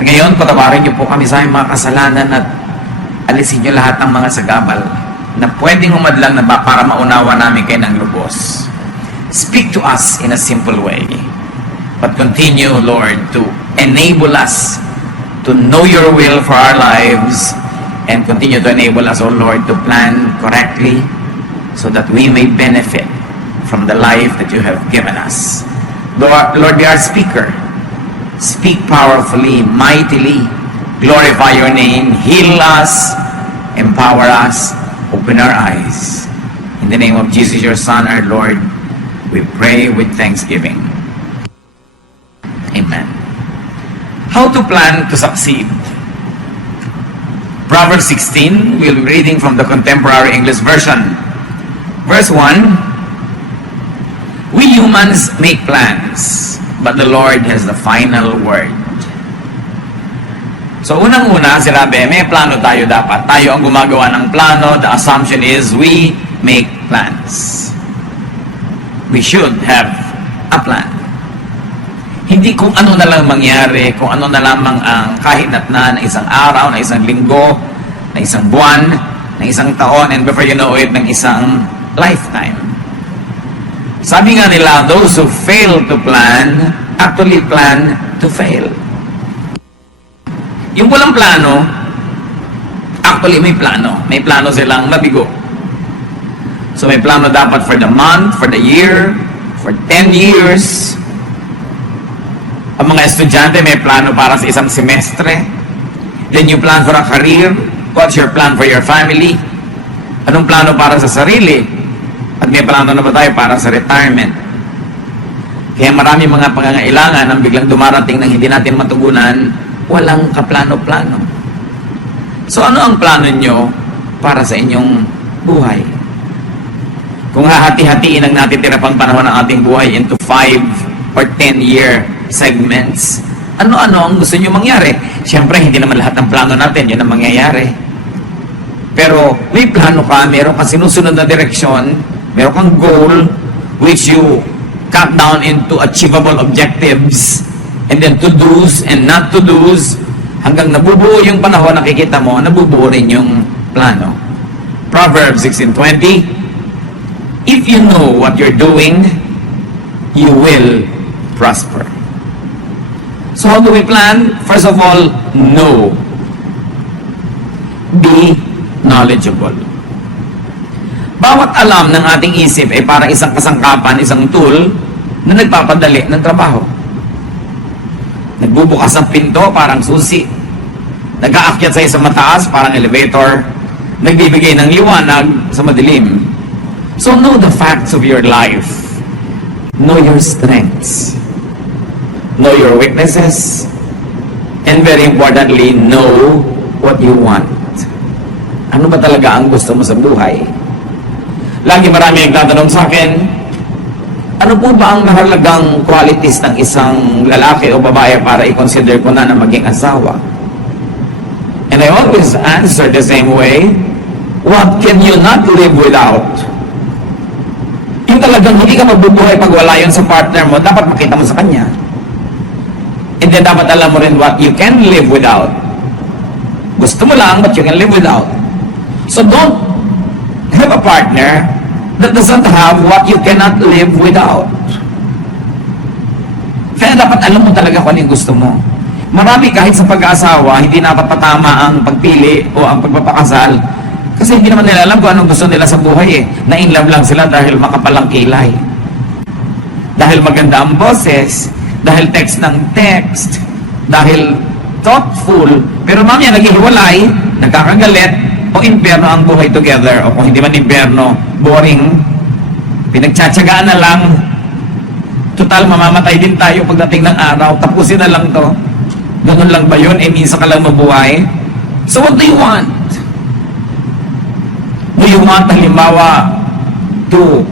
At ngayon, patawarin niyo po kami sa aming mga kasalanan at alisin niyo lahat ng mga sagabal na pwedeng umadlang na para maunawa namin kayo ng lubos. Speak to us in a simple way. But continue, Lord, to enable us to know your will for our lives and continue to enable us, O Lord, to plan correctly so that we may benefit from the life that you have given us. Lord, be our speaker. Speak powerfully, mightily, glorify your name, heal us, empower us, open our eyes. In the name of Jesus, your Son, our Lord, we pray with thanksgiving. Amen. How to plan to succeed? Proverbs 16, we'll be reading from the Contemporary English Version. Verse 1, we humans make plans, but the Lord has the final word. So unang-una, sinabi, may plano tayo dapat. Tayo ang gumagawa ng plano. The assumption is we make plans. We should have a plan. Hindi kung ano na lang mangyari, kung ano na lamang ang kahinat na isang araw, na isang linggo, na isang buwan, na isang taon, and before you know it, ng isang lifetime. Sabi nga nila, those who fail to plan, actually plan to fail. Yung walang plano, actually may plano. May plano silang mabigo. So may plano dapat for the month, for the year, for 10 years. Ang mga estudyante may plano para sa isang semestre. Then you plan for a career. What's your plan for your family? Anong plano para sa sarili? At may plano na ba tayo para sa retirement? Kaya marami mga pangangailangan ang biglang dumarating nang hindi natin matugunan, walang kaplano-plano. So ano ang plano nyo para sa inyong buhay? Kung hahati-hatiin ang natitira pang panahon ng ating buhay into 5 or 10-year segments, ano-ano ang gusto nyo mangyari? Siyempre, hindi naman lahat ng plano natin yun ang mangyayari. Pero may plano ka, meron kang sinusunod na direksyon, meron kang goal which you cut down into achievable objectives, and then to-dos and not to-dos, hanggang nabubuo yung panahon, nakikita mo, nabubuo rin yung plano. Proverbs 16:20, if you know what you're doing, you will prosper. So how do we plan? First of all, know. Be knowledgeable. Bawat alam ng ating isip ay parang isang kasangkapan, isang tool na nagpapadali ng trabaho. Nagbubukas ng pinto, parang susi. Nag-aakyat sa isang mataas, parang elevator. Nagbibigay ng liwanag sa madilim. So know the facts of your life. Know your strengths. Know your weaknesses. And very importantly, know what you want. Ano ba talaga ang gusto mo sa buhay? Lagi marami ang tatanong sa akin, ano po ba ang mahalagang qualities ng isang lalaki o babae para i-consider ko na maging asawa? And I always answer the same way, what can you not live without? Yung talagang hindi ka mabubuhay pag wala yun sa partner mo, dapat makita mo sa kanya. And then dapat alam mo rin what you can live without. Gusto mo lang, but you can live without. So don't have a partner that doesn't have what you cannot live without. Kaya dapat alam mo talaga kung ano yung gusto mo. Marami kahit sa pag-aasawa, hindi napapatama ang pagpili o ang pagpapakasal kasi hindi naman nila alam kung anong gusto nila sa buhay eh. Na-in-love lang sila dahil makapalang kilay. Dahil maganda ang boses, dahil text ng text, dahil thoughtful, pero mamaya naghihiwalay, nagkakagalit, o impyerno ang buhay together, o kung hindi man impyerno, boring, pinagtsatsagaan na lang, total mamamatay din tayo pagdating ng araw, tapusin na lang to. Ganun lang ba yun? Minsan ka lang mabuhay. So what do you want? Do you want, halimbawa, to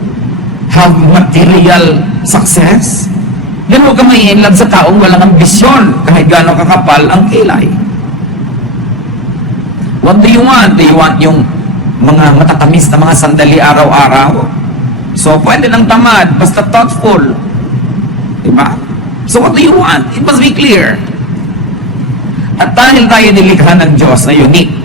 have material success? Then huwag ka may in love sa taong walang ambisyon, kahit gano'ng kakapal ang kilay. What do you want? Do you want yung mga matatamis na mga sandali araw-araw? So, pwede ng tamad, basta thoughtful. Diba? So, what do you want? It must be clear. At dahil tayo nilikha ng Diyos na unique,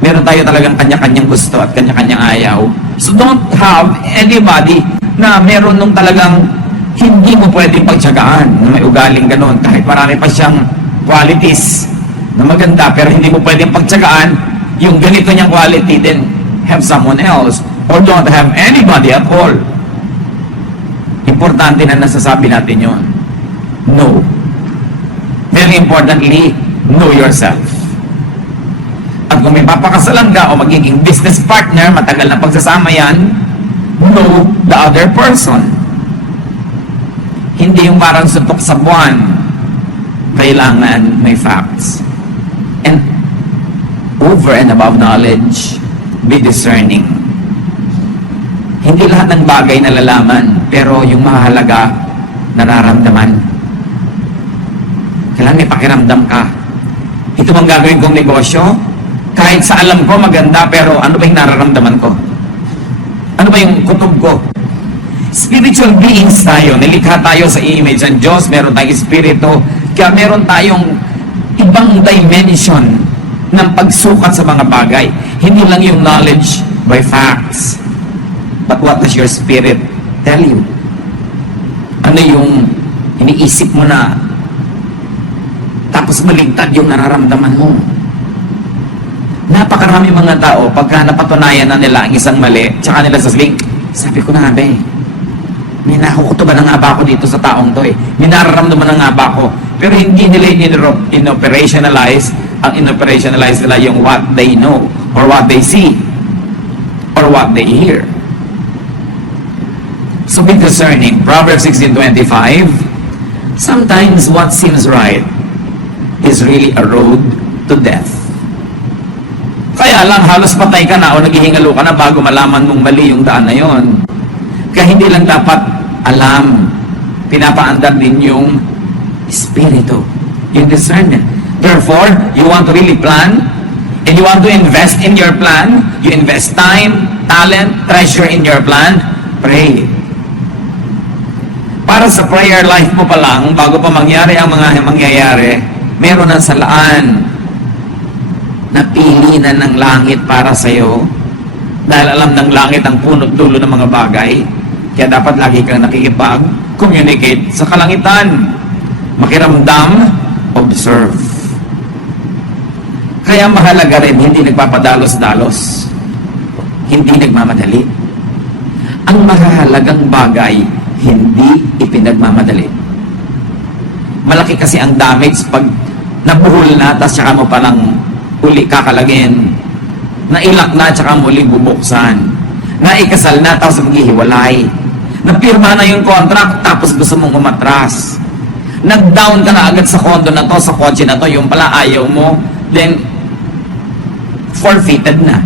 meron tayo talagang kanya-kanyang gusto at kanya-kanyang ayaw. So don't have anybody na meron nung talagang hindi mo pwedeng pagtsagaan na may ugaling ganon. Kahit marami pa siyang qualities na maganda, pero hindi mo pwedeng pagtsagaan yung ganito niyang quality, then have someone else. Or don't have anybody at all. Importante na nasasabi natin yon. No. Very importantly, know yourself. At kung may papakasalan ka o magiging business partner, matagal na pagsasama yan, know the other person. Hindi yung parang suntok sa buwan. Kailangan may facts. And over and above knowledge, be discerning. Hindi lahat ng bagay nalalaman, pero yung mahalaga, nararamdaman. Kailangan may pakiramdam ka. Ito bang gagawin kong negosyo? Kahit sa alam ko maganda, pero ano ba yung nararamdaman ko? Ano ba yung kutob ko? Spiritual beings tayo. Nilikha tayo sa image ng Diyos. Meron tayong espiritu. Kaya meron tayong ibang dimension ng pagsukat sa mga bagay. Hindi lang yung knowledge by facts. But what does your spirit tell you? Ano yung iniisip mo na tapos maligtad yung nararamdaman mo? Napakarami mga tao, pagka napatunayan na nila ang isang mali, tsaka nila sasabihin, sabi ko na nga ba eh, may nakukutuban na nga ba ako dito sa taong to eh, may nararamdaman na nga ba ako, pero hindi nila in-operationalize, ang in-operationalize nila yung what they know, or what they see, or what they hear. So be discerning. Proverbs 16:25, sometimes what seems right is really a road to death. Kaya lang, halos patay ka na o naghihingalo ka na bago malaman mong mali yung daan na yon. Kaya hindi lang dapat alam, pinapaandar din yung espiritu, yung discernment. Therefore, you want to really plan, and you want to invest in your plan, you invest time, talent, treasure in your plan, pray. Para sa prayer life mo pa lang, bago pa mangyari ang mga mangyayari, meron ng salaan na pili na ng langit para sa iyo, dahil alam ng langit ang punot dulo ng mga bagay. Kaya dapat lagi kang nakikipag-communicate sa kalangitan. Makiramdam, observe. Kaya mahalaga rin, hindi nagpapadalos-dalos, hindi nagmamadali. Ang mahalagang bagay, hindi ipinagmamadali. Malaki kasi ang damage pag nabuhol na, tapos saka mo palang uli kakalagin. Nailak na, tsaka muli bubuksan. Naikasal na, tapos maghihiwalay. Napirma na yung contract, tapos gusto mong umatras. Nag-down ka na agad sa condo na to, sa kotse na to, yung pala ayaw mo, then forfeited na.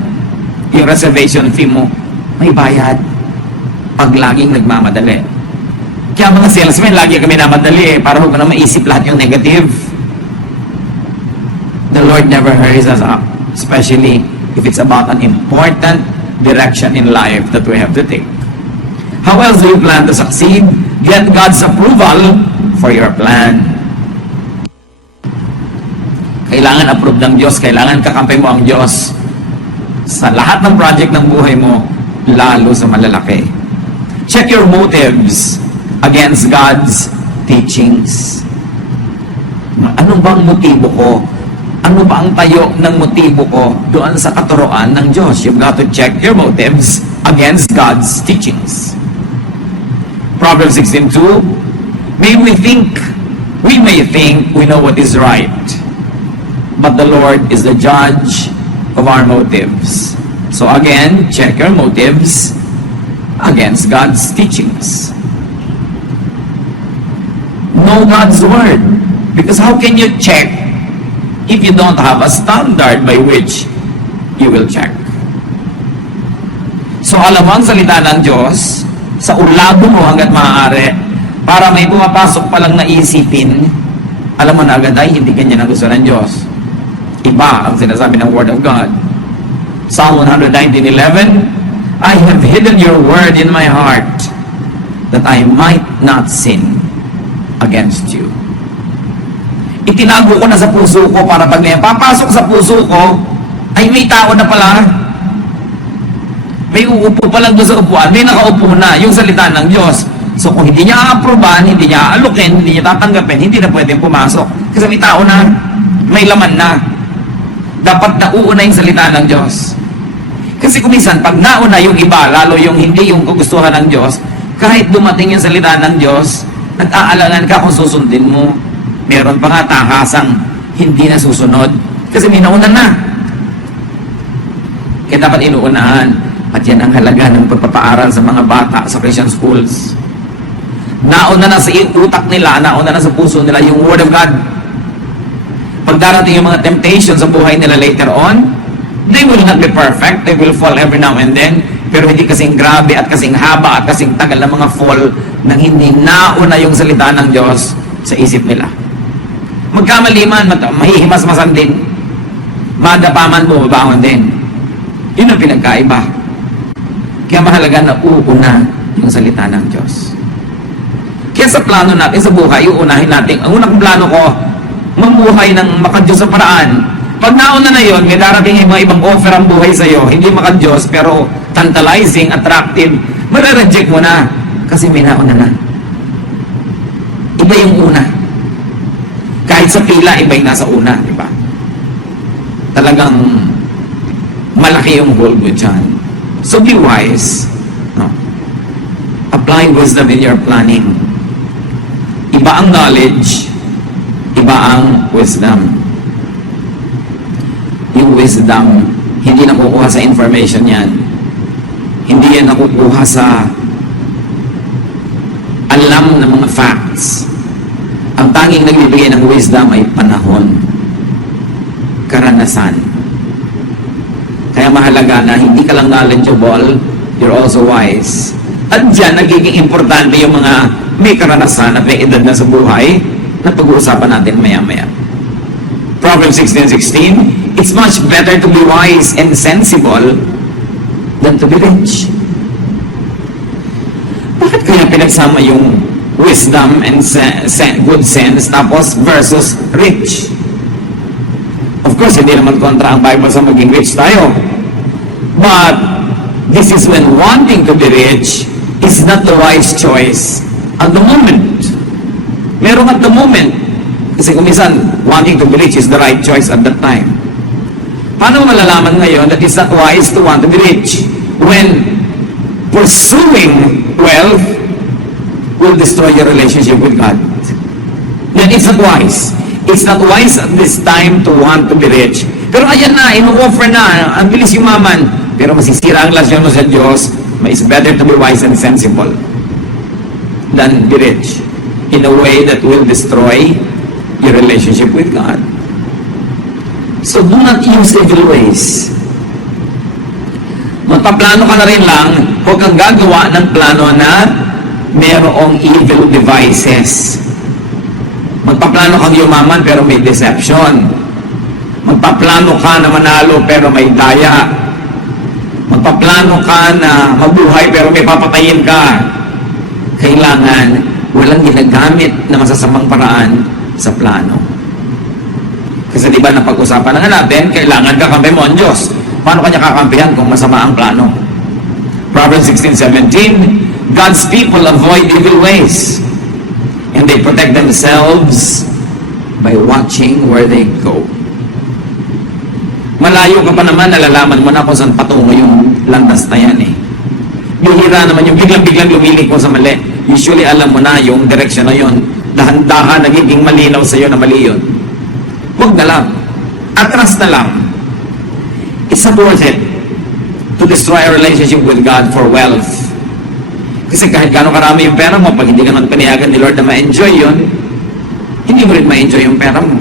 Yung reservation fee mo, may bayad. Pag laging nagmamadali. Kaya mga salesmen, lagi kami namadali para huwag na maisip lahat yung negative. The Lord never hurries us up, especially if it's about an important direction in life that we have to take. How else do you plan to succeed? Get God's approval for your plan. Kailangan approve ng Diyos, kailangan kakampi mo ang Diyos sa lahat ng project ng buhay mo, lalo sa malalaki. Check your motives against God's teachings. Ano bang motibo ko? Ano ba ang tayo ng motibo ko doon sa katuroan ng Diyos? You've got to check your motives against God's teachings. Proverbs 16:2, we may think we know what is right, but the Lord is the judge of our motives. So again, check your motives against God's teachings. Know God's word, because how can you check if you don't have a standard by which you will check? So alam mo ang salita ng Diyos, sa ulado mo hanggat maaari, para may pumapasok palang naisipin, alam mo na agad ay hindi ganyan ang gusto ng Diyos. Iba ang sinasabi ng Word of God. Psalm 119:11, I have hidden your word in my heart, that I might not sin against you. Itinago ko na sa puso ko para pag may papasok sa puso ko, ay may tao na pala. May uupo pa lang doon sa upuan, may nakaupo na, yung salita ng Diyos. So kung hindi niya a-approvean, hindi niya aalukin, hindi niya tatanggapin, hindi na pwedeng pumasok. Kasi may tao na, may laman na. Dapat nauuna yung salita ng Diyos. Kasi kung minsan, pag nauna yung iba, lalo yung hindi yung kagustuhan ng Diyos, kahit dumating yung salita ng Diyos, nag-aalangan ka kung susundin mo. Meron pa nga takasang hindi na susunod. Kasi may nauna na. Kaya dapat inuunahan. At yan ang halaga ng pagpapaaral sa mga bata sa Christian schools. Nauna na sa utak nila, nauna na sa puso nila yung Word of God. Pag darating yung mga temptations sa buhay nila later on, they will not be perfect. They will fall every now and then. Pero hindi kasing grabe at kasing haba at kasing tagal ng mga fall nang hindi nauna yung salita ng Diyos sa isip nila. Magkamali man, mahihimas-masan din. Madapaman, bumabangon din. Yun ang pinagkaiba. Kaya mahalaga na uuna yung salita ng Diyos. Kaya sa plano natin sa buhay, uunahin natin. Ang unang plano ko, mamuhay ng makadiyos sa paraan. Pag nauna na yon, may darating yung mga ibang offer ang buhay sa'yo, hindi makadiyos, pero tantalizing, attractive, marareject mo na. Kasi may nauna na. Iba yung una. Kahit sa pila, iba yung nasa una, di ba? Talagang malaki yung goal mo dyan. So be wise. No? Apply wisdom in your planning. Iba ang knowledge, iba ang wisdom. Yung wisdom, hindi nakukuha sa information yan. Hindi yan nakukuha sa alam ng mga facts. Ang tanging nagbibigay ng wisdom ay panahon, karanasan. Kaya mahalaga na hindi ka lang knowledgeable, you're also wise. At dyan, nagiging importante yung mga may karanasan at may edad na sa buhay na pag-uusapan natin maya-maya. Proverbs 16:16, it's much better to be wise and sensible than to be rich. Bakit kaya pinagsama yung wisdom and good sense tapos versus rich? Of course, hindi naman kontra ang Bible sa maging rich tayo. But this is when wanting to be rich is not the wise choice at the moment. Meron at the moment. Kasi kung minsan, wanting to be rich is the right choice at that time. Paano malalaman ngayon that it's not wise to want to be rich? When pursuing wealth will destroy your relationship with God. Then it's not wise. It's not wise at this time to want to be rich. Pero ayan na, ino-offer na, ang bilis yumaman. Pero masisira ang relasyon mo sa Diyos. It's better to be wise and sensible than be rich in a way that will destroy your relationship with God. So do not use evil ways. Magpaplano ka na rin lang, huwag kang gagawa ng plano na merong evil devices. Magpaplano kang yumaman pero may deception. Magpaplano ka na manalo pero may daya. Magpaplano ka na mabuhay pero may papatayin ka. Kailangan walang ginagamit na masasamang paraan sa plano. Kasi di ba napag-usapan na nga natin, kailangan kakampi mo ang Diyos. Paano kanya kakampihan kung masama ang plano? Proverbs 16:17, God's people avoid evil ways and they protect themselves by watching where they go. Malayo ka pa naman, nalalaman mo na kung saan patungo yung landas na yan eh. Bihira naman yung biglang-biglang lumilik mo sa mali. Usually alam mo na yung direction na yun. Dahan-dahan nagiging malinaw sa iyo na mali yun. Huwag na lang. Atras na lang. It's not worth it to destroy a relationship with God for wealth. Kasi kahit gaano karami yung pera mo, pag hindi ka nagpaniagan ni Lord na ma-enjoy yun, hindi mo rin ma-enjoy yung pera mo.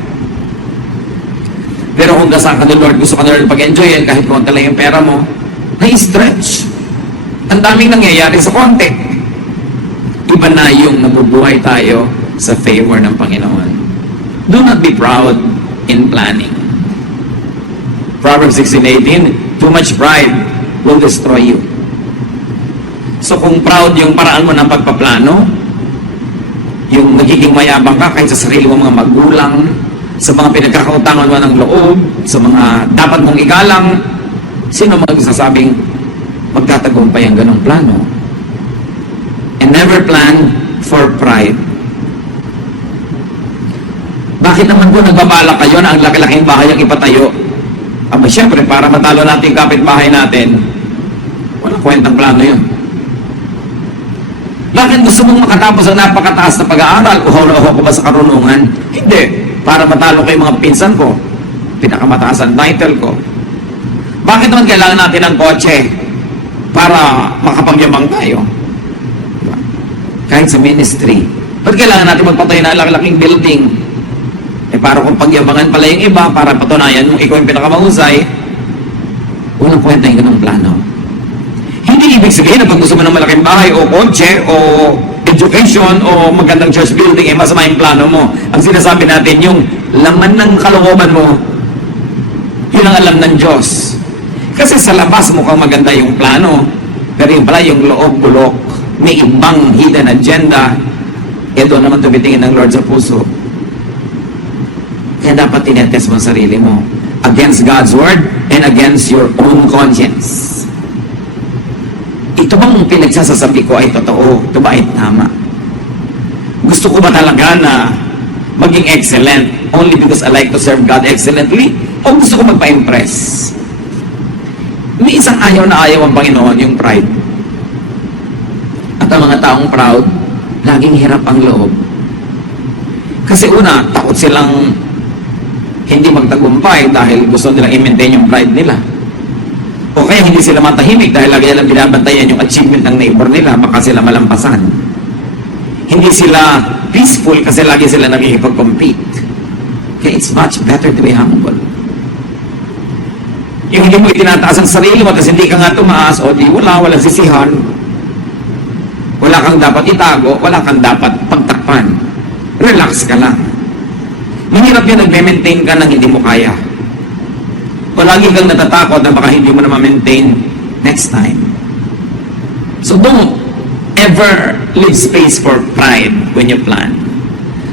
Pero kung dasal ka ni Lord, gusto ka na rin pag-enjoy yan, kahit konti lang yung pera mo, na-stretch. Ang daming nangyayari sa konti. Iba na yung nabubuhay tayo sa favor ng Panginoon. Do not be proud in planning. Proverbs 16:18, too much pride will destroy you. So kung proud yung paraan mo ng pagpaplano, yung nagiging mayabang ka kahit sa sarili mo mga magulang, sa mga pinagkakautangan mo ng loob, sa mga dapat mong igalang, sino magsasabing magtatagumpay ang ganong plano? And never plan for pride. Bakit naman po nagbabala kayo na ang laki-laking bahay ang ipatayo? Aba, syempre, para matalo natin yung kapitbahay natin, walang kwentang plano yun. Bakit gusto mong makatapos ang napakataas na pag-aaral? Uhaw na uhaw ko ba sa karunungan? Hindi. Para matalo ko yung mga pinsan ko. Pinakamataas ang title ko. Bakit naman kailangan natin ng kotse? Para makapagyabang tayo. Diba? Kahit sa ministry. Ba't kailangan natin magpatayo na laki-laking building? Para kung pagyabangan pala yung iba, para patunayan mong ikaw yung pinakamahusay, walang kwenta yung ganung plano. Hindi ibig sabihin na pag gusto mo ng malaking bahay, o kotse, o education, o magandang church building, masama yung plano mo. Ang sinasabi natin, yung laman ng kalooban mo, yun ang alam ng Diyos. Kasi sa labas mukhang maganda yung plano, pero yung pala yung loob bulok, may ibang hidden agenda, doon naman tumitingin ng Lord sa puso. Kaya dapat tinetest mo ang sarili mo against God's word and against your own conscience. Ito bang pinagsasasabi ko ay totoo? Ito ba ay tama? Gusto ko ba talaga na maging excellent only because I like to serve God excellently? O gusto ko magpa-impress? May isang ayaw na ayaw ang Panginoon, yung pride. At ang mga taong proud, laging hirap ang loob. Kasi una, takot silang hindi magtagumpay dahil gusto nilang i-maintain yung pride nila. O kaya hindi sila matahimik dahil lagi nilang binabantayan yung achievement ng neighbor nila, baka sila malampasan. Hindi sila peaceful kasi lagi sila nakikipag-compete. Kaya it's much better to be humble. Yung hindi mo itinataas ang sarili mo tapos hindi ka nga tumaas, o di walang sisihan. Wala kang dapat itago, wala kang dapat pagtakpan. Relax ka lang. Mahirap yun, nagme-maintain ka nang hindi mo kaya. O lagi kang natatakot na baka hindi mo na ma-maintain next time. So don't ever leave space for pride when you plan.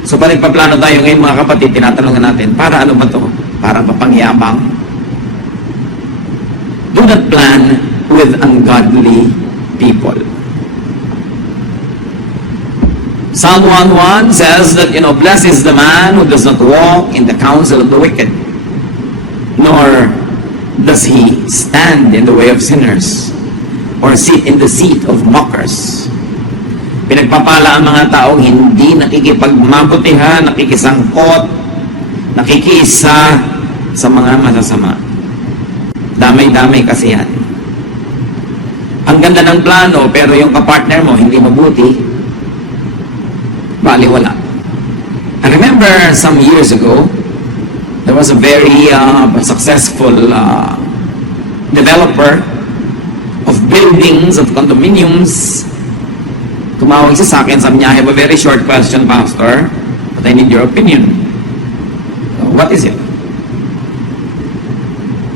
So pag nagpaplano tayo ngayon mga kapatid, tinatanungan natin, para ano ba to? Para papangyabang? Do not plan with ungodly people. Psalm 1:1 says that, blessed is the man who does not walk in the counsel of the wicked, nor does he stand in the way of sinners, or sit in the seat of mockers. Pinagpapala ang mga taong hindi nakikipagmabutihan, nakikisangkot, nakikiisa sa mga masasama. Damay-damay kasi yan. Ang ganda ng plano, pero yung kapartner mo hindi mabuti, baliwala. I remember some years ago, there was a very successful developer of buildings, of condominiums. Tumawag siya sa akin, sabi niya, I have a very short question, Pastor, but I need your opinion. What is it?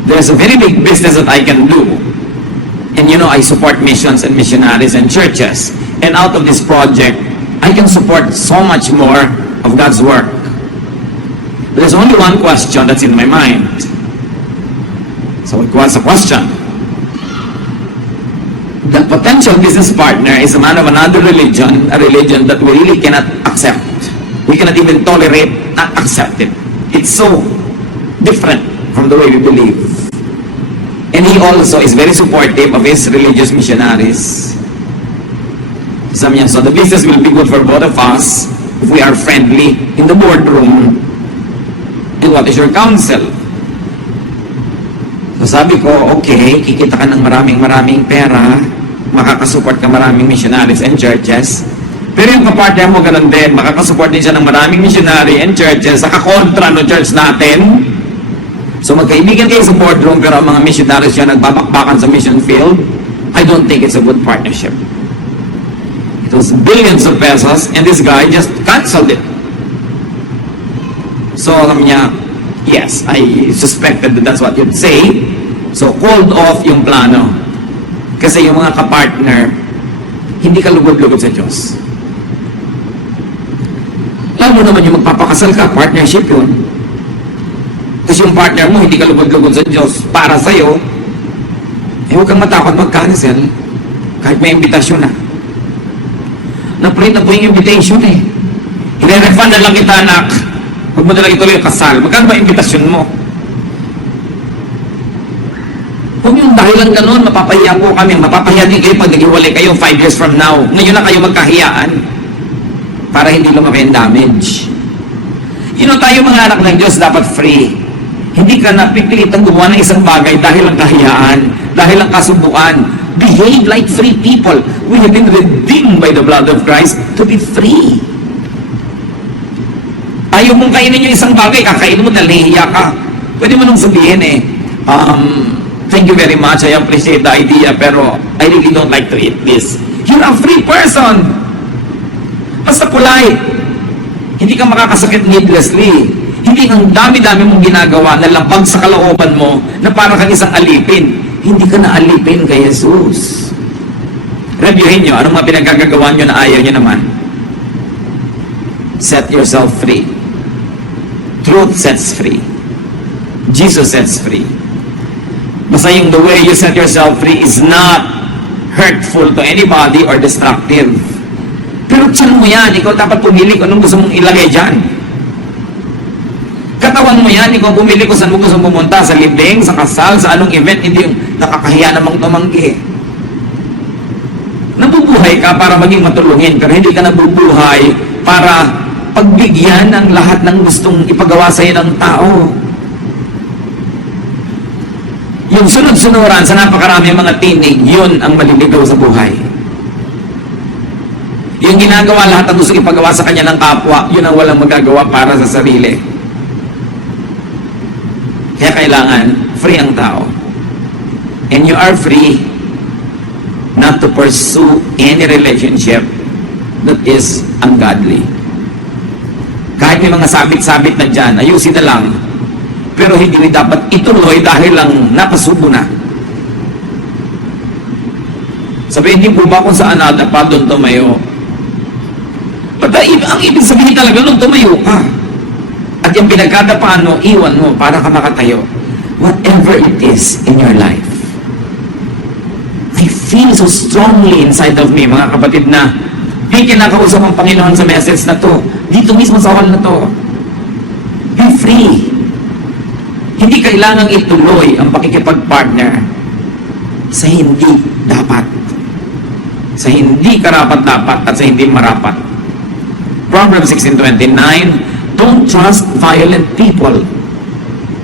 There's a very big business that I can do. And I support missions and missionaries and churches. And out of this project, I can support so much more of God's work. There's only one question that's in my mind. So what's the question? The potential business partner is a man of another religion, a religion that we really cannot accept. We cannot even tolerate, not accept it. It's so different from the way we believe. And he also is very supportive of his religious missionaries. Sabi niya, so the business will be good for both of us if we are friendly in the boardroom. And what is your counsel? So sabi ko, okay, kikita ka ng maraming pera, makakasupport ka maraming missionaries and churches. Pero yung kapartner mo ganun din, makakasupport din siya ng maraming missionary and churches sa kakontra ng church natin. So magkaibigan kayo sa boardroom pero ang mga missionaries siya nagbabakbakan sa mission field. I don't think it's a good partnership. It was billions of pesos and this guy just canceled it. So alam niya, yes, I suspected that that's what you'd say. So called off yung plano. Kasi yung mga kapartner, hindi ka lugod-lugod sa Diyos. Lalo naman yung magpapakasal ka, partnership yun. Tapos yung partner mo, hindi ka lugod-lugod sa Diyos para sa'yo, huwag kang matakot mag-cancel kahit may imbitasyon na. Na-print na po yung invitation eh. I-refund na lang kita, anak. Huwag mo na lang ituloy yung kasal. Magkano ba imbitasyon mo? Kung yung dahilan ganun, mapapahiya po kami. Mapapahiya din kayo pag nag-iwalay kayo 5 years from now. Ngayon na kayo magkahiyaan para hindi lumaki ang damage. Tayo mga anak ng Diyos dapat free. Hindi ka napipilitang gumawa ng isang bagay dahil ang kahiyaan, dahil ang kasubukan. Behave like free people. We have been redeemed by the blood of Christ to be free. Ayaw mong kainin yung isang bagay, kakainin mo dahil nahihiya ka. Pwede mo nung sabihin thank you very much, I appreciate the idea, pero I really don't like to eat this. You're a free person. Basta polite. Hindi ka makakasakit needlessly. Hindi ang dami-dami mong ginagawa na labag sa kalooban mo na parang kang isang alipin. Hindi ka na alipin kay Jesus. Reviewin nyo, anong mga pinagagagawa nyo na ayaw nyo naman? Set yourself free. Truth sets free. Jesus sets free. Basta yung the way you set yourself free is not hurtful to anybody or destructive. Pero tiyan mo yan, ikaw dapat pumili kung anong gusto mong ilagay dyan. Katawan mo yan, ikaw pumili kung saan mo gusto pumunta, sa libing, sa kasal, sa anong event, hindi yung nakakahiya namang tumanggi. Nabubuhay ka para maging matulungin, pero hindi ka nabubuhay para pagbigyan ng lahat ng gustong ipagawa sa'yo ng tao. Yung sunod-sunuran sa napakarami mga tinig, yun ang maliligaw sa buhay. Yung ginagawa lahat ang gusto ipagawa sa kanya ng kapwa, yun ang walang magagawa para sa sarili. Kaya kailangan free ang tao. And you are free not to pursue any relationship that is ungodly. Kahit may mga sabit-sabit na dyan, ayusin na lang. Pero hindi dapat ituloy dahil lang napasubo na. Sabihin din po ba kung saan pa doon tumayo? Ang ibig sabihin talaga nung tumayo ka. At yung pinagkadapaan mo, iwan mo para ka makatayo. Whatever it is in your life. I feel so strongly inside of me, mga kapatid, na may kinakausap ang Panginoon sa message na to. Dito mismo sa hall na to. Be free. Hindi kailangang ituloy ang pakikipag-partner sa hindi dapat. Sa hindi karapat-dapat at sa hindi marapat. Proverbs 16:29, don't trust violent people.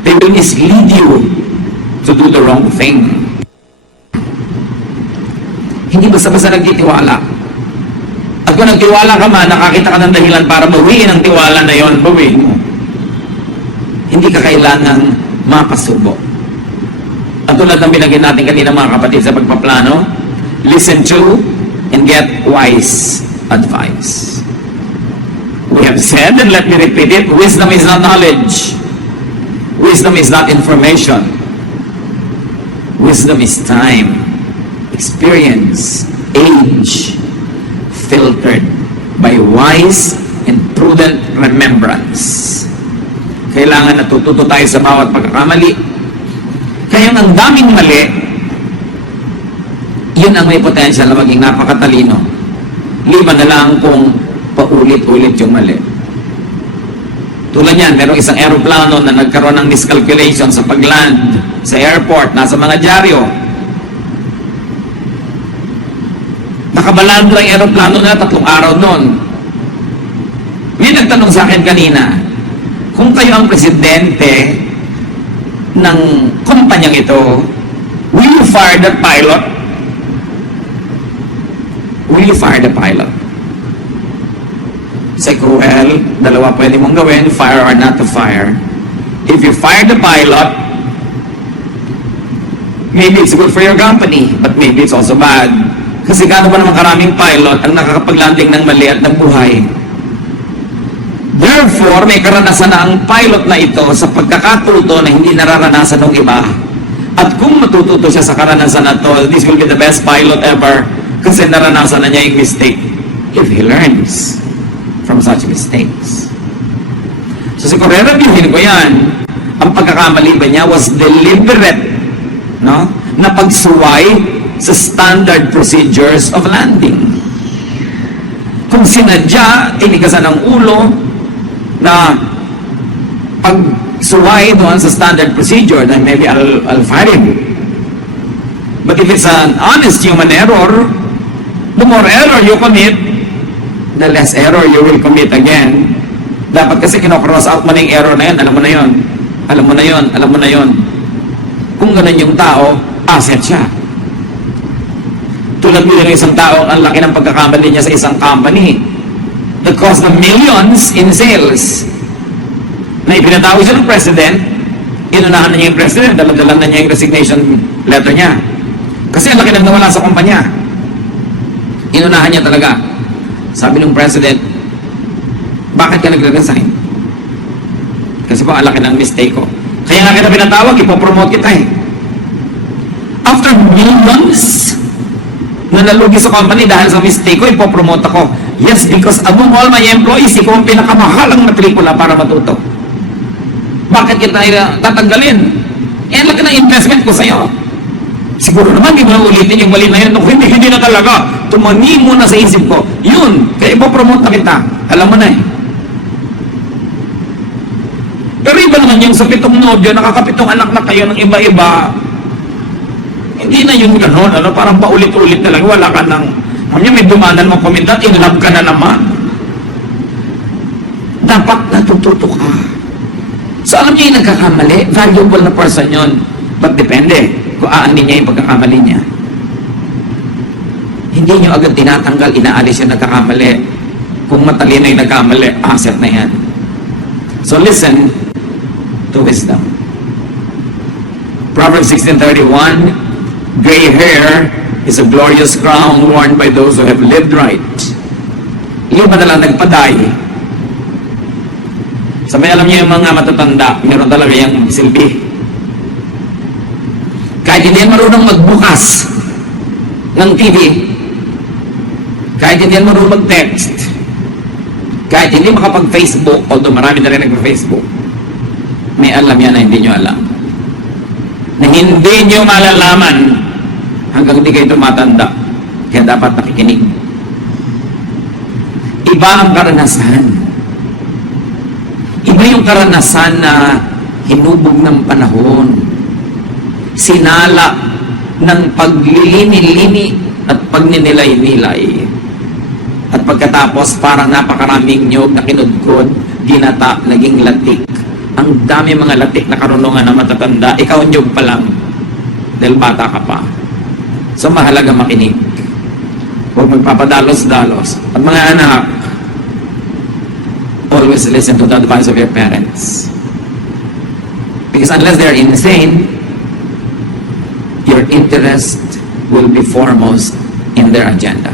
They will mislead you to do the wrong thing. Hindi basta-basta nagtitiwala. At kung nagtiwala ka man, nakakita ka ng dahilan para bawiin ang tiwala na yon, bawiin mo. Hindi ka kailangang mapasubo. At tulad ng binagyan natin kanina mga kapatid sa pagpaplano, listen to and get wise advice. We have said, and let me repeat it, wisdom is not knowledge. Wisdom is not information. Wisdom is time, experience, age, filtered by wise and prudent remembrance. Kailangan natututo tayo sa bawat pagkakamali. Kaya ang daming mali, yun ang may potential na maging napakatalino. Liban na lang kung paulit-ulit yung mali. Tulad yan, merong isang aeroplano na nagkaroon ng miscalculation sa pagland sa airport, nasa mga dyaryo. Nakabaland lang yung aeroplano na 3 araw noon. May nagtanong sa akin kanina, kung kayo ang presidente ng kumpanyang ito, will you fire the pilot? Will you fire the pilot? Say, cruel, dalawa pwede mong gawin, fire or not to fire. If you fire the pilot, maybe it's good for your company, but maybe it's also bad. Kasi gaano ba naman karaming pilot ang nakakapaglanding ng mali at ng buhay? Therefore, may karanasan na ang pilot na ito sa pagkakatuto na hindi nararanasan ng iba. At kung matututo siya sa karanasan na to, this will be the best pilot ever kasi naranasan na niya yung mistake if he learns from such mistakes. So siguro, reviewin ko yan. Ang pagkakamali ba niya was deliberate, no? Na pagsuway sa standard procedures of landing. Kung sinadya, tinigasan ng ulo na pagsuway doon sa standard procedure, then maybe I'll fire him. But if it's an honest human error, the more error you commit, the less error you will commit again. Dapat kasi kinocross out mo na yung error na yun, alam mo na yun. Alam mo na yun, alam mo na yun. Kung ganun yung tao, asset siya. Tulad mo yung isang tao, ang laki ng pagkakamali niya sa isang company that cost them millions in sales. Na ipinatawag siya ng president, inunahan na niya yung president, daladala na niya yung resignation letter niya. Kasi ang laki ng nawala sa kumpanya. Inunahan niya talaga. Sabi ng president, bakit ka nagre-resign? Kasi po, ang laki ng mistake ko. Kaya nga kita pinatawag, ipopromote kita eh. After millions na nalugi sa company dahil sa mistake ko, ipopromote ako. Yes, because among all my employees, ikaw ang pinakamahalang matrikula para matuto. Bakit kita tatanggalin? Eh, ang laki ng investment ko sa'yo. Siguro naman, hindi mo na ulitin yung mali na yun. Hindi na talaga. Tumani muna sa isip ko. Yun, kaya ipopromote na kita. Alam mo na eh. Pero iba naman yung sa 7 nobyo, nakakapitong anak na kayo ng iba-iba. Hindi na yun gano'n, ano? Parang paulit-ulit na lang, wala ka nang, may dumanan mong komentar, in-love ka na naman. Dapat natututo ka. So alam niyo yung nagkakamali, valuable na person yun. But depende kung aanin niya yung pagkakamali niya. Hindi niyo agad tinatanggal, inaalis yung nagkakamali. Kung matalino yung nagkamali, asset na yan. So listen to wisdom. Proverbs 16:31, gray hair is a glorious crown worn by those who have lived right. Iba na lang nagpaday. Sabi, alam niyo yung mga matatanda, meron talaga yung silbi. Kahit hindi yan marunong magbukas ng TV, kahit hindi yan marunong mag-text, kahit hindi makapag-Facebook, although marami na rin nag-Facebook, may alam yan na hindi nyo alam. Na hindi nyo malalaman hanggang hindi kayo tumatanda. Kaya dapat nakikinig. Iba ang karanasan. Iba yung karanasan na hinubog ng panahon. Sinala ng paglilini-lini at pagninilay-nilay. At pagkatapos parang napakaraming nyog na kinudkod, ginata, naging latik. Ang dami mga latik na karunungan na matatanda, ikaw nyog pa lang dahil bata ka pa. So mahalaga makinig. Huwag magpapadalos-dalos. At mga anak, always listen to the advice of your parents. Because unless they are insane, your interest will be foremost in their agenda.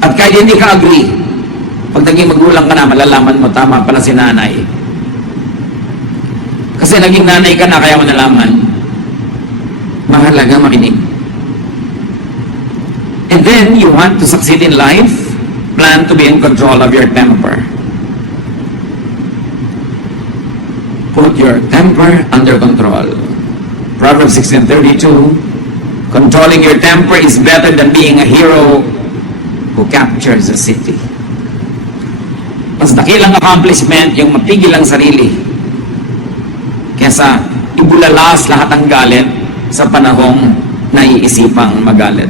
At kahit hindi ka agree, pag naging magulang ka na, malalaman mo, tama pala si nanay. Kasi naging nanay ka na, kaya mo nalaman. Mahalaga makinig. And then, you want to succeed in life, plan to be in control of your temper. Put your temper under control. Proverbs 16:32, controlling your temper is better than being a hero who captures a city. Mas dakilang accomplishment yung mapigil ang sarili kesa ibulalas lahat ng galit sa panahong naiisipang magalit.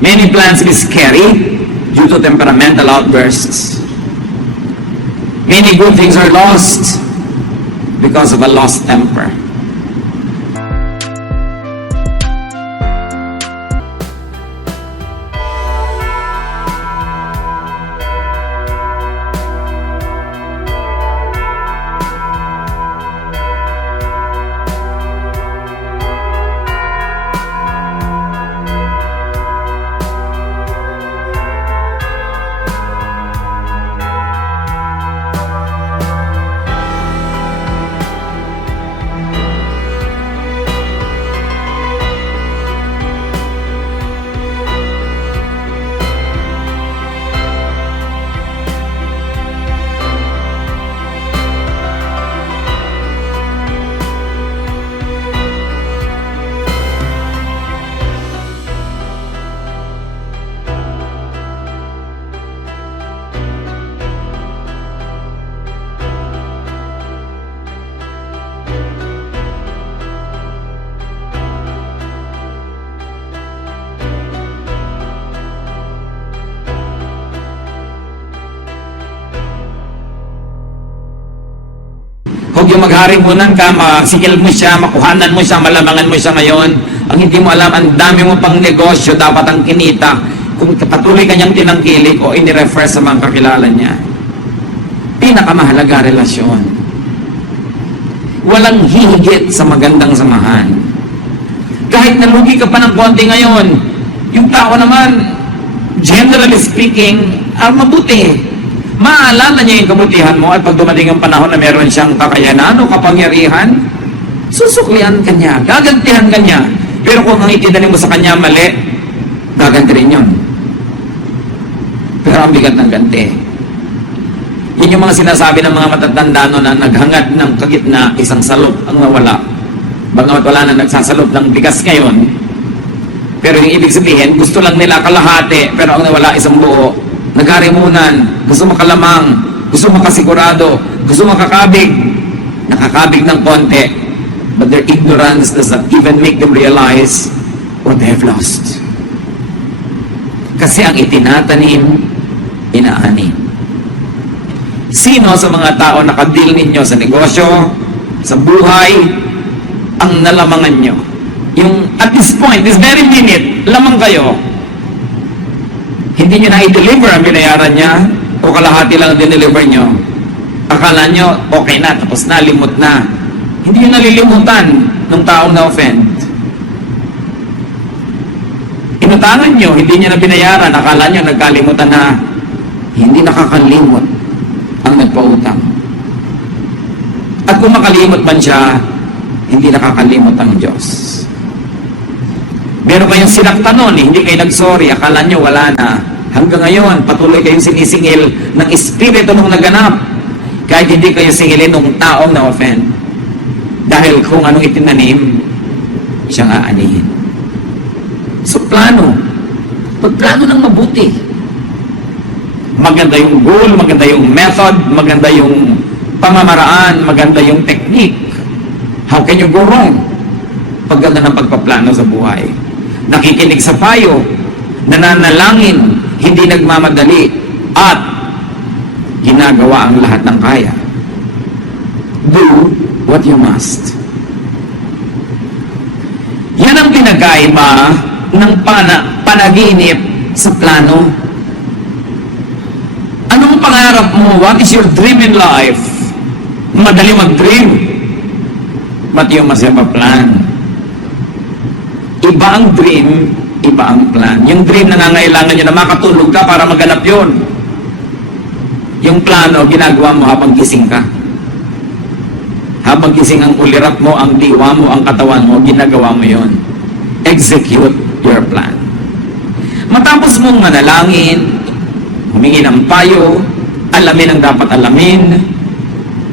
Many plans be scary due to temperamental outbursts. Many good things are lost because of a lost temper. Huwag yung magharimunan ka, masikil mo siya, makuhanan mo siya, malamangan mo siya ngayon. Ang hindi mo alam, ang dami mo pang negosyo, dapat ang kinita. Kung patuloy kanyang tinangkilik o inirefer sa mga kakilala niya. Pinakamahalaga relasyon. Walang hihigit sa magandang samahan. Kahit nalugi ka pa ng konti ngayon, yung tao naman, generally speaking, mabuti. Maalala niya yung kabutihan mo at pag dumating ang panahon na meron siyang kakayanan o kapangyarihan, susuklian ka niya, gagantihan ka niya. Pero kung ang itinanim mo sa kanya mali, gaganti rin yun. Pero ang bigat ng ganti. Yun yung mga sinasabi ng mga matatanda no, na naghangad ng kagitna isang salop ang nawala. Bagamat wala na nagsasalop ng bigas ngayon, pero yung ibig sabihin, gusto lang nila kalahati, pero ang nawala isang buo. Nagharimunan, gusto makalamang, gusto makasigurado, gusto makakabig, nakakabig ng konti, but their ignorance doesn't even make them realize what they have lost. Kasi ang itinatanim, inaani. Sino sa mga tao nakadil ninyo sa negosyo, sa buhay, ang nalamangan nyo? Yung at this point, this very minute, lamang kayo, hindi nyo na i-deliver ang binayaran niya o kalahati lang din-deliver nyo. Akala nyo, okay na, tapos na, limot na. Hindi nyo nalilimutan ng taong na-offend. Inutangan nyo, hindi nyo na binayaran, akala nyo, nagkalimutan na. Hindi nakakalimot ang nagpautang. At kung makalimot man siya, hindi nakakalimot ang Diyos. Meron kayong sinaktan nun, hindi kayo nag-sorry, akala nyo wala na. Hanggang ngayon, patuloy kayong sinisingil ng espiritu nung naganap. Kahit hindi kayo singilin ng taong na-offend. Dahil kung anong itinanim, siyang aanihin. So, plano. Pagplano ng mabuti. Maganda yung goal, maganda yung method, maganda yung pamamaraan, maganda yung technique. How can you go wrong? Pagganda ng pagpaplano sa buhay. Nakikinig sa payo, nananalangin, hindi nagmamadali, at ginagawa ang lahat ng kaya. Do what you must. Yan ang pinagkaiba ng panaginip sa plano. Anong pangarap mo? What is your dream in life? Madali mag-dream, but you must have a plan. Iba ang dream, iba ang plan. Yung dream na nangailangan nyo na makatulog ka para maganap yun. Yung plano, ginagawa mo habang gising ka. Habang gising ang ulirap mo, ang diwa mo, ang katawan mo, ginagawa mo yun. Execute your plan. Matapos mong manalangin, humingi ng payo, alamin ang dapat alamin,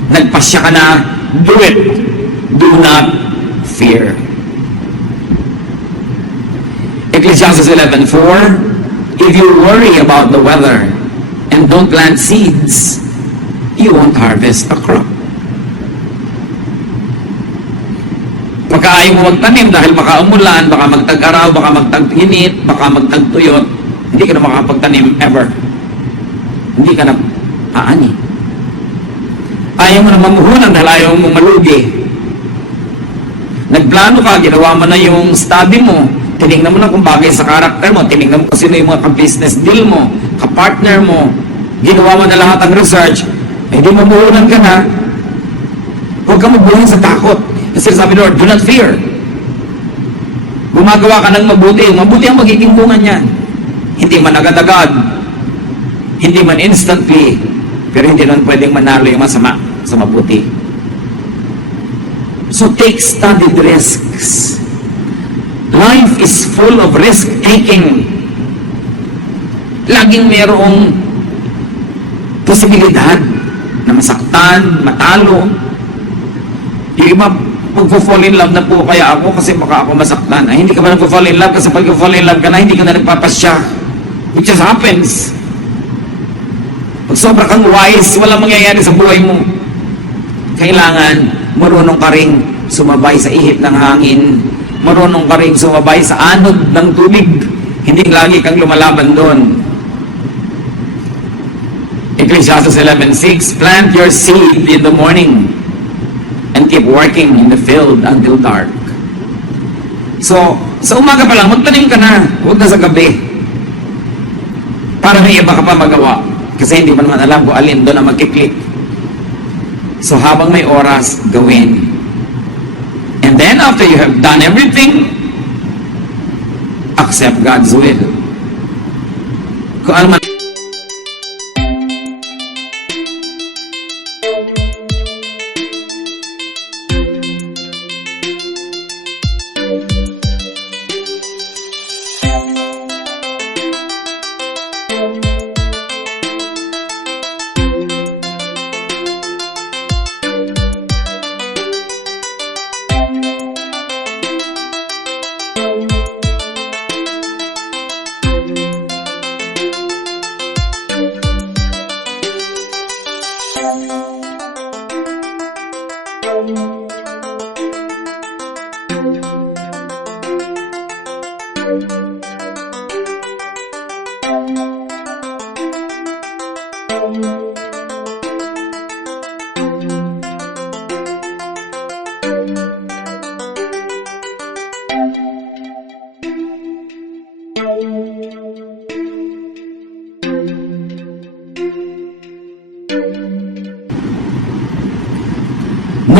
nagpasya ka na, do it. Do not fear. Ecclesiastes 11:4, if you worry about the weather and don't plant seeds, you won't harvest a crop. Pagka ayaw mo magtanim dahil baka umulan, baka magtag-araw, baka magtag-init, baka magtag-tuyot, hindi ka na makapagtanim ever. Hindi ka na aani. Ayaw mo na mamuhunan dahil ayaw mo malugi. Nagplano ka, ginawa mo na yung study mo, tinignan mo na kung bagay sa karakter mo, tinignan mo kung sino yung mga ka-business deal mo, ka-partner mo, ginawa mo na lahat ang research, hindi mamuhunan ka na, huwag ka mabuhin sa takot. Kasi sabi Lord, do not fear. Gumagawa ka ng mabuti, mabuti ang magiging bunga niyan. Hindi man agad-agad, hindi man instantly, pero hindi naman pwedeng manalo yung masama sa mabuti. So take studied risks. Life is full of risk-taking. Laging mayroong posibilidad na masaktan, matalo. Yung iba, mag-fall in love na po kaya ako kasi baka ako masaktan. Ay, hindi ka ba nag-fall in love kasi pag-fall in love ka na, hindi ka na nagpapasya. Which just happens. Pag sobra kang wise, walang mangyayari sa buhay mo. Kailangan marunong ka ring sumabay sa ihip ng hangin, marunong ka ring sumabay sa anod ng tubig, hindi lagi kang lumalaban doon. Ecclesiastes 11:6, plant your seed in the morning and keep working in the field until dark. So, sa umaga pa lang, magtanim ka na, huwag na sa gabi. Para may iba ka pa magawa. Kasi hindi mo naman alam kung alin doon na magkiklik. So, habang may oras, gawin. And then, after you have done everything, accept God's will. Kung ano man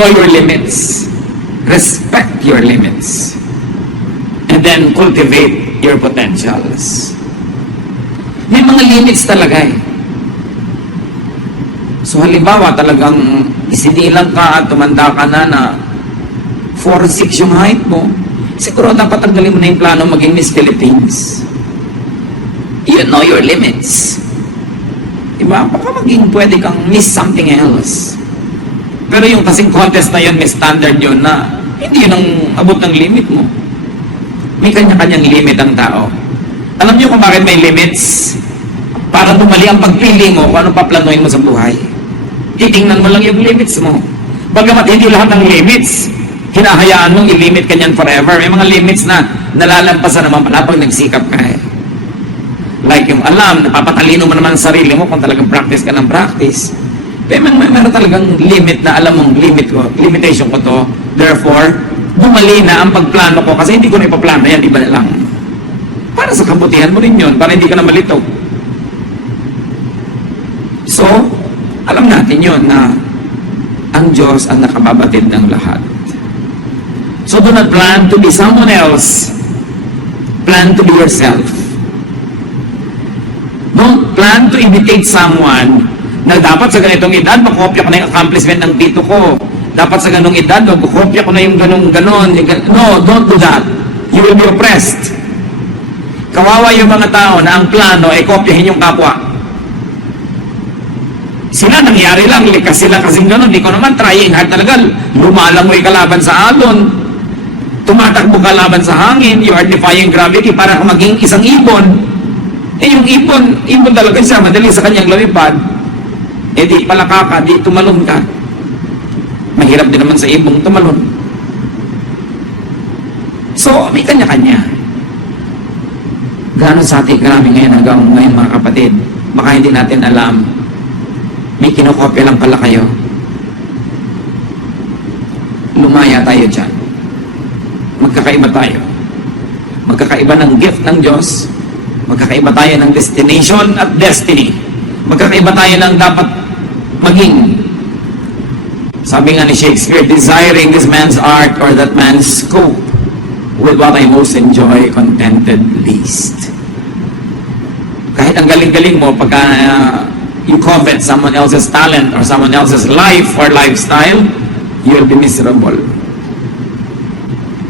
know your limits, respect your limits, and then cultivate your potentials. May mga limits talaga eh. So halimbawa talagang isinilang ka at tumanda ka na 4'6" yung height mo, siguro dapat tanggalin mo na yung plano maging Miss Philippines. You know your limits. Diba? Baka maging pwede kang Miss something else. Pero yung kasing contest na yun, may standard yun na hindi yun ang abot ng limit mo. May kanya-kanyang limit ang tao. Alam niyo kung bakit may limits? Para tumali ang pagpili mo kung ano paplanuhin mo sa buhay. Titingnan mo lang yung limits mo. Bagamat hindi lahat ng limits, hinahayaan mong i-limit ka niyan forever. May mga limits na nalalampasan naman pala pag nagsikap ka eh. Like yung alam, napapatalino mo naman sa sarili mo kung talagang practice ka ng practice. Pero meron talagang limit na alam mong limitation ko to. Therefore, bumali na ang pagplano ko kasi hindi ko na ipaplano yan, iba na lang. Para sa kabutihan mo rin yun, para hindi ka na malito. So, alam natin yun na ang Diyos ang nakababatid ng lahat. So, do not plan to be someone else. Plan to be yourself. Don't plan to imitate someone na dapat sa ganitong edad, makopya ko na yung accomplishment ng tito ko. Dapat sa ganong edad, makopya ko na yung ganong-ganon. No, don't do that. You will be oppressed. Kawawa yung mga tao na ang plano ay kopyahin yung kapwa. Sila nangyari lang, likas sila kasing ganon. Di ko naman trying hard talaga. Lumalangoy kalaban sa alon. Tumatakbo kalaban sa hangin. You are defying gravity para maging isang ibon. Eh yung ibon talaga siya, madali sa kanyang lumipad. Eh di palaka ka, di tumalon ka. Mahirap din naman sa ibong tumalon. So, may kanya-kanya. Gano'n sa ating karami ngayon hanggang ngayon mga kapatid, baka hindi natin alam, may kinokopya lang pala kayo. Lumaya tayo dyan. Magkakaiba tayo. Magkakaiba ng gift ng Diyos. Magkakaiba tayo ng destination at destiny. Magkakaiba tayo ng dapat maging. Sabi nga ni Shakespeare, desiring this man's art or that man's scope, with what I most enjoy, contented least. Kahit ang galing-galing mo, pagka you covet someone else's talent or someone else's life or lifestyle, you'll be miserable.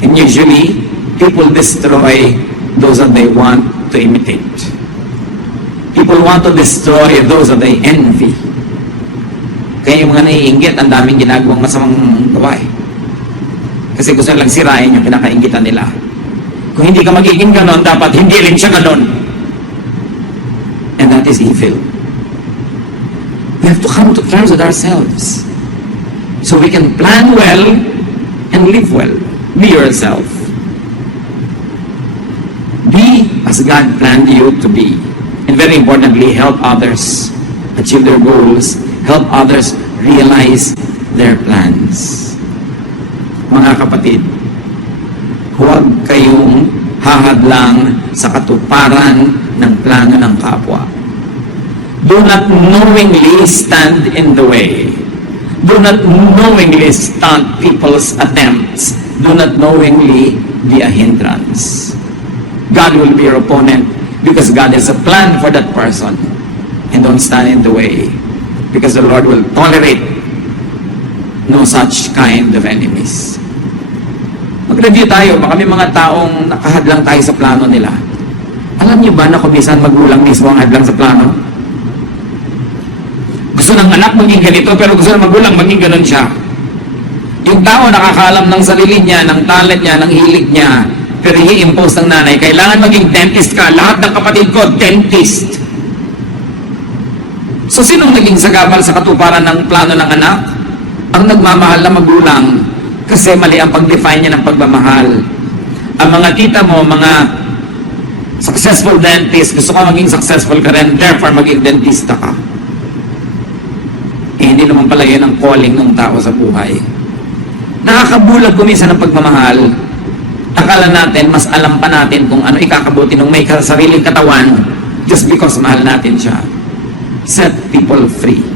And usually, people destroy those that they want to imitate. People want to destroy those that they envy. Kaya yung mga naiinggit, ang daming ginagawang masamang gawain. Kasi gusto lang sirain yung kinakainggitan nila. Kung hindi ka magiging ganon, dapat hindi rin siya ganon. And that is evil. We have to come to terms with ourselves. So we can plan well and live well. Be yourself. Be as God planned you to be. And very importantly, help others achieve their goals. Help others realize their plans. Mga kapatid, huwag kayong hahadlang sa katuparan ng plano ng kapwa. Do not knowingly stand in the way. Do not knowingly stunt people's attempts. Do not knowingly be a hindrance. God will be your opponent because God has a plan for that person. And don't stand in the way because the Lord will tolerate no such kind of enemies. Mag-review tayo. Baka may mga taong nakahadlang tayo sa plano nila. Alam niyo ba na kung minsan magulang mismo ang hadlang sa plano? Gusto ng anak maging ganito, pero gusto ng magulang maging ganun siya. Yung tao nakakaalam ng sarili niya, ng talent niya, ng hilig niya, pero i-impose ng nanay, kailangan maging dentist ka. Lahat ng kapatid ko, dentist. So, sinong naging sagabal sa katuparan ng plano ng anak? Ang nagmamahal na magulang, kasi mali ang pag-define niya ng pagmamahal. Ang mga tita mo, mga successful dentist, gusto ka maging successful ka rin, therefore maging dentista ka. Eh, hindi naman pala yun ang calling ng tao sa buhay. Nakakabulag kuminsan ng pagmamahal. Akala natin, mas alam pa natin kung ano ikakabuti ng may sariling katawan just because mahal natin siya. Set people free.